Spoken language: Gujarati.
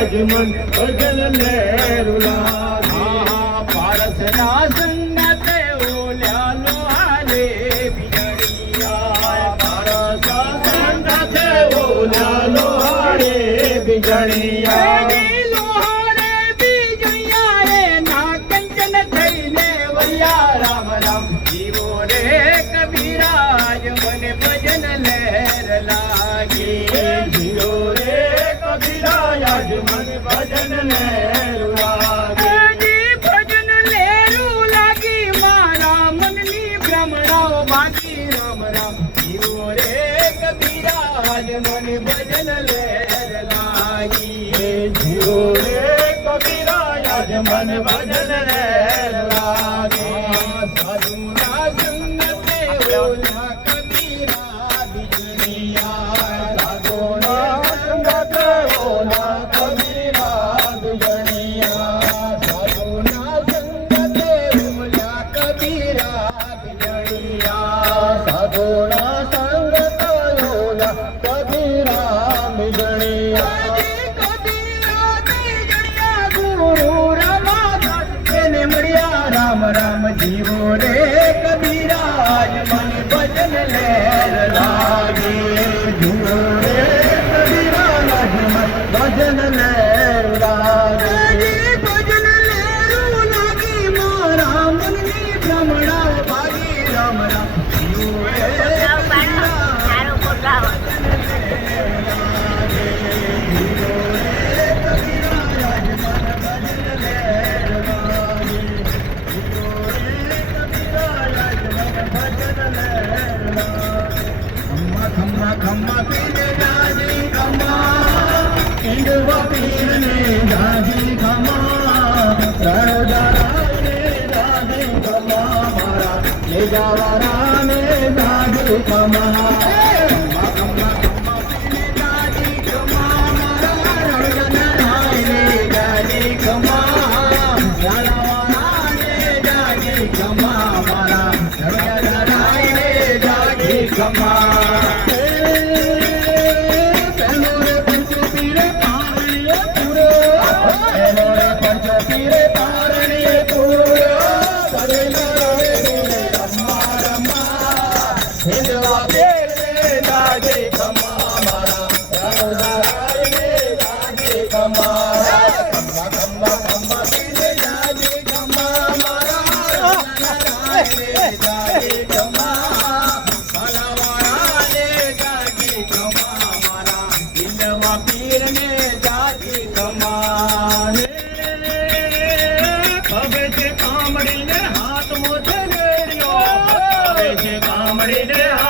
યજમન ભજન લેરું લાગે પારસના સંગતે ઓલ્યા લોહારે બીજળિયા પારસ સંગતે ઓલ્યા લોહારે બીજળિયા લોહારે બીજળિયા ના કંચન થઈને વૈયા રામ રામ જીવો રે કબીરાજ મને ભજન લહેર લાગી જીવો રે કબીરા યજમન ભજન લેરું લાગે ભજન લેરું લાગી મારા મનની ભ્રમણાઓ બાકી રામ રામ જીવો રે કબીરાજ મને ભજન લહેર લાગી જીવો રે કબીરા યજમન ભજન લેરું લાગે સાધુના સંગતે ઓલા કબીરા બીજળિયા સાધુના સંગતે ઓલા કબીરા બીજળિયા સાધુના સંગતે ઓલા કબીરા બીજળિયા સાધુના સંગતે ઓલા કબીરા બીજળિયા કબીરા બીજળિયા ગુરુ રામદાસ એને મળ્યા રામ રામ જીવો રે કબીરાજ મને ભજન લહેર લાગે જીવો રે કબીરા યજમન ભજન લેરું લાગે ભજન લેરું લાગી મારા મનની ભ્રમણા ભાગી રામ રામ જીવો રે ખમ્મા ખમ્મા પીને જાજી ખમ્મા ઈંડવા પીરને જાજી ખમા રણોદરાને જાજી ખમા મારા લે જવારાને જાજી ખમા ખમ્મા ખમ્મા ખમ્મા પીને જાજી ખમ્મા મારા રણોદરાને જાજી ખમ્મા રાણાવાળાને જાજી ખમ્મા મારા રણોદરાને જાજી ખમ્મા કામડીને